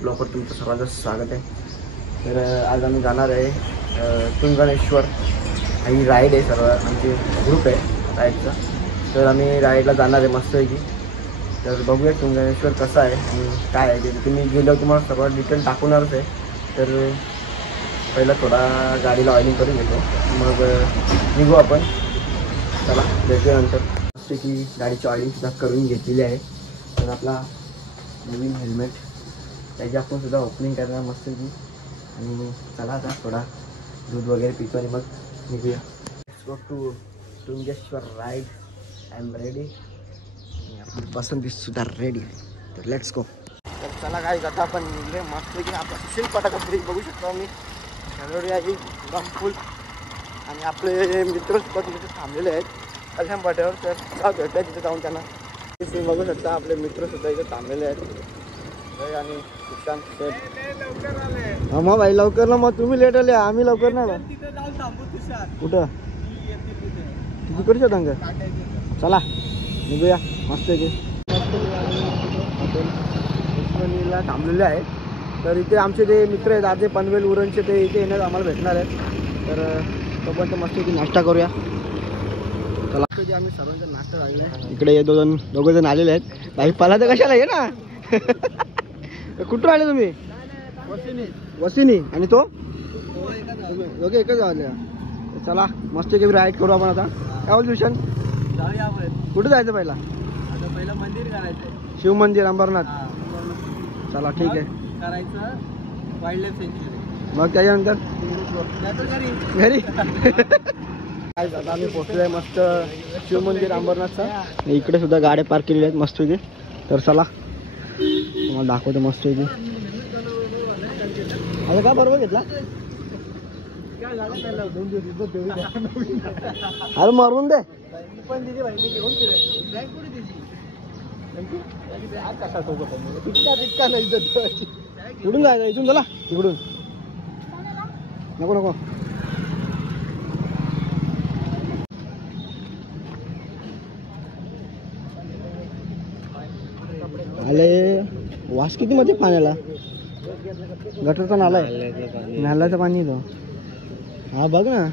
ब्लॉगवर तुमचं सर्वांचं स्वागत आहे। तर आज आम्ही जाणार आहे तुंगणेश्वर। ही राईड आहे, सर्व आमची ग्रुप आहे राईडचा। तर आम्ही राईडला जाणार आहे मस्तपैकी। तर बघूया तुंगणेश्वर कसं आहे आणि काय आहे ते तुम्ही गेल्यावर तुम्हाला सर्व डिटेल दाखवणारच आहे। तर पहिला थोडा गाडीला ऑइलिंग करून घेतो, मग निघू आपण। चला भेटूया नंतर। मस्तपैकी गाडीची ऑइलिंग सुद्धा करून घेतलेली आहे। तर आपला नवीन हेल्मेट त्याची आपण सुद्धा ओपनिंग करणार मस्तपैकी। आणि चला आता थोडा दूध वगैरे पितो आणि मग निघूया। Let's go to Tungeshwar ride. I am ready आणि आपली पसंती सुद्धा रेडी आहे। तर लेट्स गो। तर चला काय जाता आपण निघले मस्तपैकी। आपला सुशील पटाकत्री बघू शकतो आम्ही सगळी आहे एकदम फुल। आणि आपले मित्र सुद्धा तिथे थांबलेले आहेत कल्याण पाट्यावर। तर चला भेटूया तिथे जाऊन त्यांना। तुम्ही बघू शकता आपले मित्र सुद्धा इथे थांबलेले आहेत आणि सुशांत शेठ। हा मग भाई लवकर ना, मग तुम्ही लेट आले आम्ही लवकर नाही। कुठं किती करू शकता? चला निघूया मस्त आहे। उस्मानीला थांबलेले आहे। तर इथे आमचे जे मित्र आहेत आजे पनवेल उरणचे ते इथे येण्यास आम्हाला भेटणार आहेत। तर तोपर्यंत मस्त की नाश्ता करूया। चला आम्ही सर्वांचा नाश्ता झालेला आहे। इकडे दोघं जण आलेले आहेत। भाई पला तर कशाला आहे ना कुठून आले तुम्ही? वसिनी आणि तो दोघे एकच आले। चला मस्त की राईड करू आपण आता। काय बोल भूषण, कुठे जायचं? पहिला मंदिर करायचं, शिव मंदिर अंबरनाथ। चला ठीक आहे करायचं वाईल्ड लाईफ सँच्युरी। मग त्याच्यानंतर घरी आता आम्ही पोहोचलोय मस्त शिव मंदिर अंबरनाथचा। इकडे सुद्धा गाड्या पार्क केलेल्या आहेत मस्त पैकी। तर चला तुम्हाला दाखवतो मस्त पैकी। आता का बरोबर घेतला? अरे मारून दे कुठून जायचं? इथून चला तिकडून। नको नको आले। वास किती मध्ये पाण्याला? गटरचा नाला आहे, नाल्याचं पाणी येतो। हा बघ ना,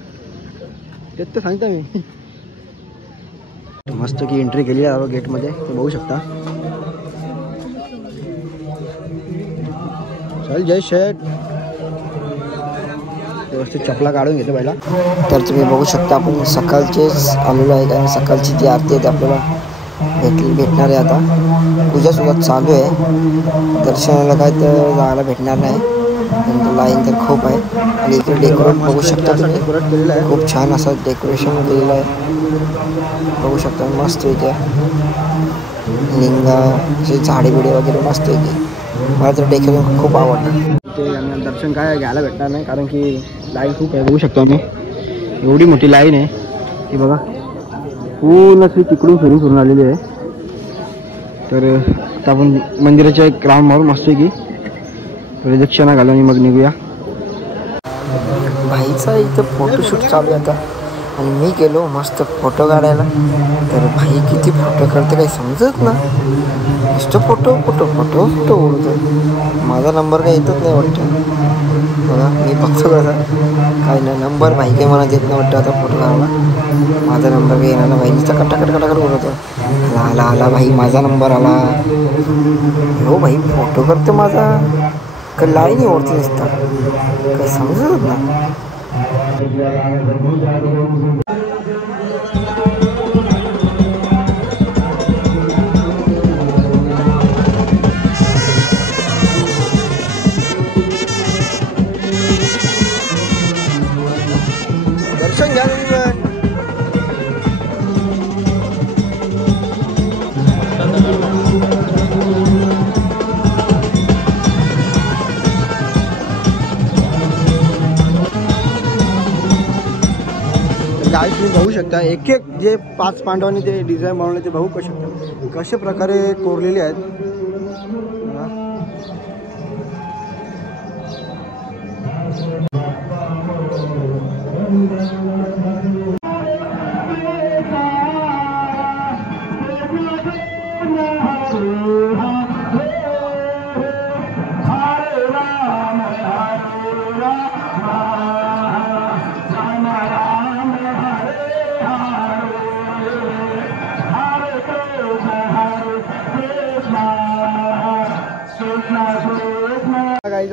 तेच तर सांगतो मी। मस्त की एंट्री केली आहे गेट मध्ये, ते बघू शकता। चल जय शेठ। व्यवस्थित चपला काढून घेतो पहिला। तर तुम्ही बघू शकता आपण सकाळचेच आलेलो आहे आणि सकाळची जी आरती आहे ती आपल्याला भेटणार आहे। आता पूजा सुद्धा चालू आहे। दर्शनाला काय तर जायला भेटणार नाही, लाईन तर खूप आहे। आणि इकडे डेकोरेट बघू शकता तुम्ही, खूप छान असं डेकोरेशन केलेलं आहे बघू शकता। मस्त इथे लिंगा असे झाडे बिडे वगैरे मस्त इथे। मला तर डेकोरेशन खूप आवडलं। ते आम्ही दर्शन काय घ्यायला भेटणार नाही कारण की लाईन खूप आहे बघू शकतो आम्ही। एवढी मोठी लाईन आहे ती बघा, पूर्ण अशी तिकडून फिरून आलेली आहे। तर आता आपण मंदिराच्या एक राऊंड मारून मस्त की प्रदक्षिणा घालून मग निघूया। भाईचा इथं फोटोशूट चालू आहे आता आणि मी गेलो मस्त फोटो काढायला। तर भाई किती फोटो काढते काही समजत ना, नुसतं फोटो फोटो फोटो फोटो उडतो। माझा नंबर काही येतच नाही वाटतं। बघा मी बघतो कसं काय नाही नंबर भाई काही मला देत नाही वाटतं आता फोटो काढायला। माझा नंबर काही येणार ना, भाई नुसतं कटाकट उडवतो। आला आला भाई माझा नंबर आला। हो भाई फोटो करते माझा, काही लाईन ओढते दिसतं काही समजत ना। दर्शन घ्या तुम्ही पण। गाईस तुम्ही बघू शकता एक एक जे 5 पांडवांनी ते डिझाईन बनवले ते बघू कशा प्रकारे कोरलेले आहेत।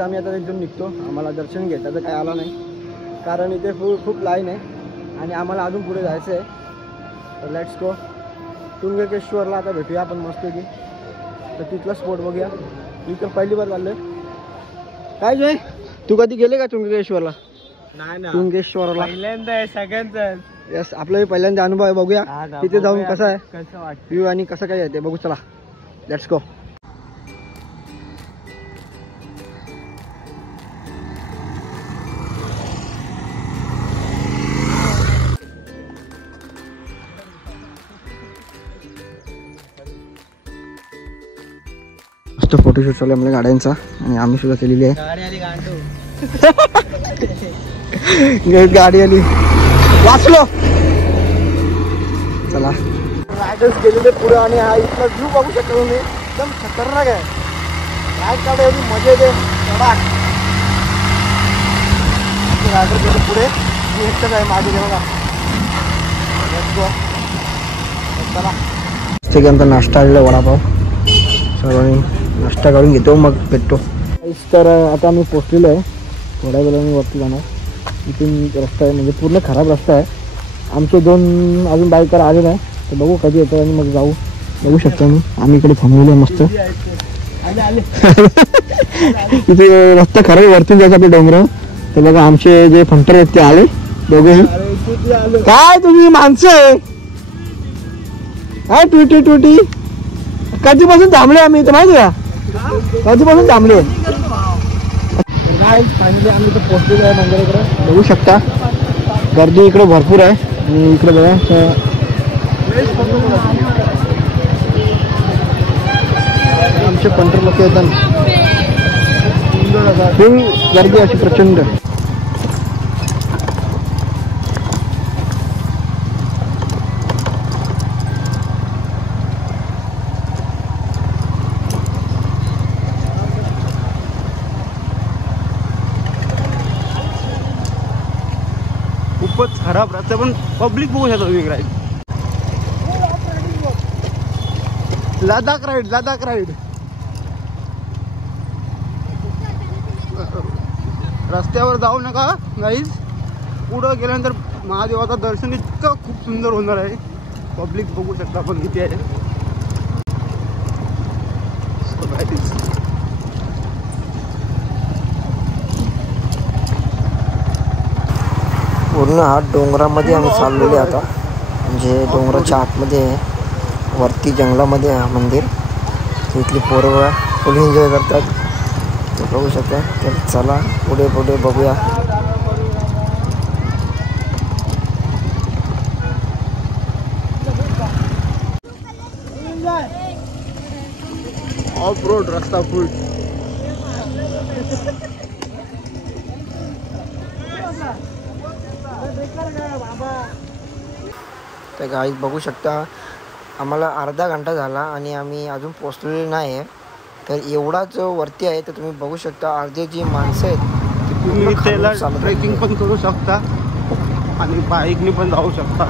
आम्ही आता इथून निघतो. आम्हाला दर्शन घ्यायचं तर काय आला नाही, कारण इथे खूप लाईन आहे आणि आम्हाला अजून पुढे जायचं आहे. तर लेट्स गो. तुंगकेश्वरला आता भेटूया आपण मस्तपैकी. तर तिथला स्पॉट बघूया. इथं पहिली बार चाललोय. काय जय, तू कधी गेले का तुंगकेश्वरला? नाही ना, तुंगेश्वरला पहिल्यांदा आहे सगळ्यांचं. यस, आपला पहिल्यांदा अनुभव आहे. बघूया तिथे जाऊन कसं आहे कसं वाटतं. व्ह्यू आणि कसं काय आहे ते बघू. चला लेट्स गो. मस्त फोटोशूट चालू आहे आपल्या गाड्यांचा आणि आम्ही सुद्धा केलेली आहे. गाडी आली गांडू. गाडी आली, वाचलो. चला रायडर्स गेलेले पुढे आणि हा इथला व्ह्यू बघू शकतो तुम्ही. एकदम खतरनाक आहे. राईड काढा एवढी मजा येते. रायडर गेले पुढे, मी एकटंच आहे मागे. बघा चला. ठीक आहे, आमचा नाश्ता आलेला वडापाव. सर्वांनी नाश्ता करून घेतो मग भेटतो. तर आता आम्ही पोचलेलो आहे. थोड्या वेळाने वरती जाणार. इथून रस्ता आहे म्हणजे पूर्ण खराब रस्ता आहे. आमचे 2 अजून बाईकर आले नाही, तर बघू कधी येतो आणि मग जाऊ. बघू शकता आम्ही इकडे थांबलेलो आहे मस्त. इथे रस्ता खराब आहे, वरतून जायचं आपल्या डोंगरावर. तर बघा आमचे जे फंटर आहेत ते आले दोघेही. काय तुम्ही माणसं आहे काय? टुटी कधीपासून थांबले आम्ही इथं माहिती का? कधीपासून थांबले. काय फायनली आम्ही इथं पोहोचलेलो आहे मंदिराकडे. बघू शकता गर्दी इकडे भरपूर आहे. आणि इकडे बघा आमचे पंटर लोक येतात. फुल गर्दी अशी प्रचंड. खूपच खराब रस्ता, पण पब्लिक बघू शकतो. लडाख राईड. रस्त्यावर जाऊ नका गाईज. पुढं गेल्यानंतर महादेवाचं दर्शन इतकं खूप सुंदर होणार आहे. पब्लिक बघू शकता आपण किती आहे. पूर्ण हा डोंगरामध्ये आम्ही चाललेलो आहे आता. म्हणजे डोंगराच्या आतमध्ये आहे, वरती जंगलामध्ये आहे मंदिर. तिथली पोरं फुल एन्जॉय करतात, बघू शकता. तर चला पुढे बघूया. ऑफ रोड रस्ता फुल. तर गाईज बघू शकता आम्हाला अर्धा घंटा झाला आणि आम्ही अजून पोचलेलो नाही आहे. तर एवढा जो वरती आहे तर तुम्ही बघू शकता अर्धे जी माणसं आहेत तुम्ही त्याला ट्रेकिंग पण करू शकता आणि बाईकने पण जाऊ शकता.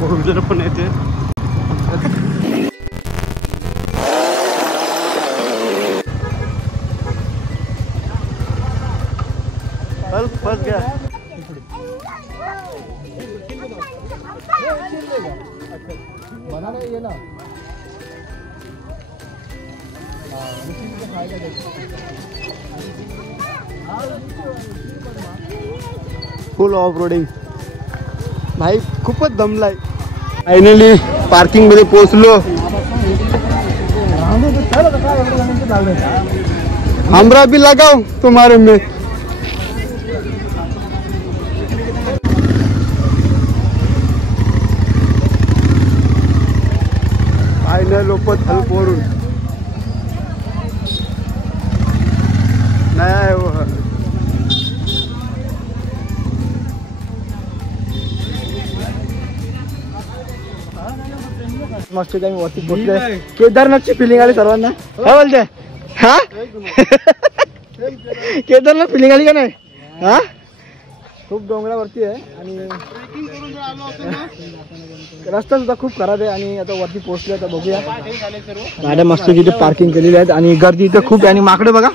फोर व्हीलर पण येते. फर्स्ट घ्या. फुल ऑफ रोडिंग भाई, खूपच दमलाय. फायनली पार्किंग मध्ये पोहोचलो. हमरा भी लगाओ तुम्हारे में. फायनल लोपत हेल्प वरून नाही. मस्त काही वरती पोहोचले. केदारनाथची फिलिंग आली सर्वांना. काय बोलते हा? केदारनाथ फिलिंग आली का नाही? हा, खूप डोंगरावरती आहे आणि रस्ता सुद्धा खूप खराब आहे. आणि आता वरती पोहोचले. आता बघूया. गाड्या मस्त तिथे पार्किंग केलेल्या आहेत आणि गर्दी इथं खूप आहे. आणि माकडे बघा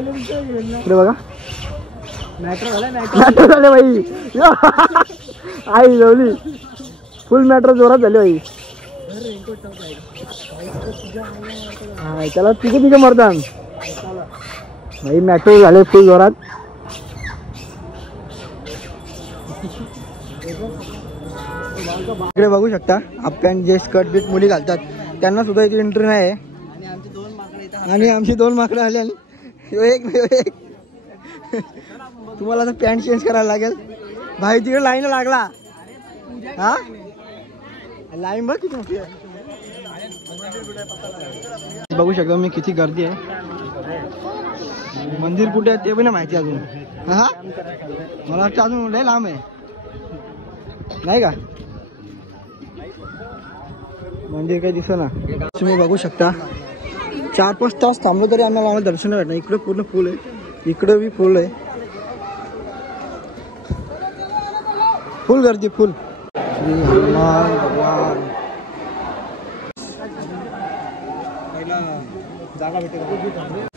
इकडे बघा मॅट्रो झाले बाई. आई जवली फुल मॅट्रो जोरात झाली बाई. हा त्याला तिघे मरतात भाई. मॅट्रो झाले फुल जोरात. इकडे बघू शकता हाफ पॅन्ट जे स्कर्ट बीट मुली घालतात त्यांना सुद्धा इथे एंट्री नाही आहे. आणि आमची 2 माकडं आले. एक तुम्हाला आता पॅन्ट चेंज करायला लागेल भाई. तिकडे लाईन लागला. हा लाईन बघ किती मोठी आहे. बघू शकता मी किती गर्दी आहे. मंदिर कुठे आहे ते पण नाही माहिती अजून. हा मला वाटतं अजून लय लांब आहे नाही का. मंदिर काही दिसत ना. तुम्ही बघू शकता 4-5 तास थांबलो तरी आम्हाला दर्शन भेटणार. इकडे पूर्ण फुल आहे. इकडे बी फुल आहे. फुल गर्दी फुल. श्री हनुमान भगवान. जागा भेटेल.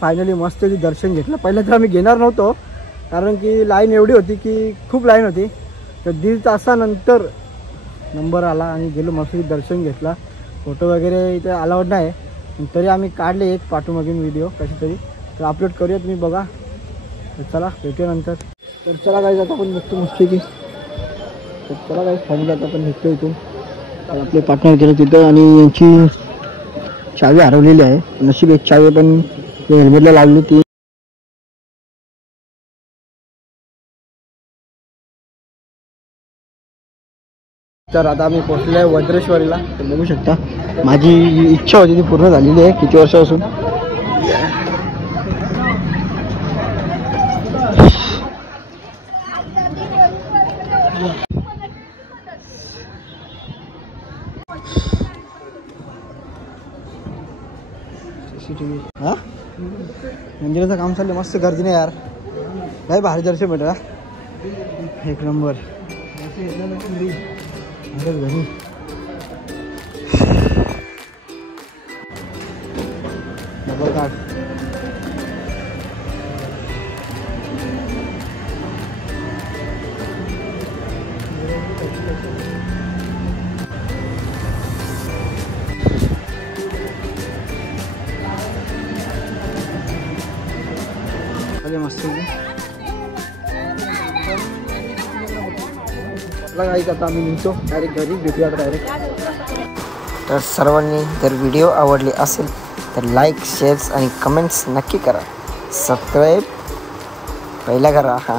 फायनली मस्त दर्शन घेतलं. पहिलं तर आम्ही घेणार नव्हतो कारण की लाईन एवढी होती की खूप लाईन होती. तर 1.5 तासानंतर नंबर आला आणि गेलो मस्त दर्शन घेतला. फोटो वगैरे इथे अलाउड नाही तरी आम्ही काढले एक पाठोमागून व्हिडिओ कशी तरी. तर अपलोड करूया तुम्ही बघा. तर चला भेटूया नंतर. तर चला काय आता आपण बघतो मस्ती की. तर चला काय फायनली आता आपण निघतो इथून. तर आपले पार्टनर गेले तिथं आणि यांची चावी हरवलेली आहे. नशीब एक चावी पण हेल्मेटला लावली ती. तर आता आम्ही पोहोचलो आहे वज्रेश्वरीला. तर बघू शकता माझी इच्छा होती ती पूर्ण झालेली आहे किती वर्षापासून. हा मंदिराचं काम चाललं मस्त. गर्दी नाही यार. काय भारी दर्शन भेटला. एक नंबर. घरी डबल कार्ड. मस्त आता आम्ही निघतो डायरेक्ट घरी. भेटूया डायरेक्ट. तर सर्वांनी जर व्हिडिओ आवडले असेल तर लाईक शेअर्स आणि कमेंट्स नक्की करा. सबस्क्राईब पहिला करा. हां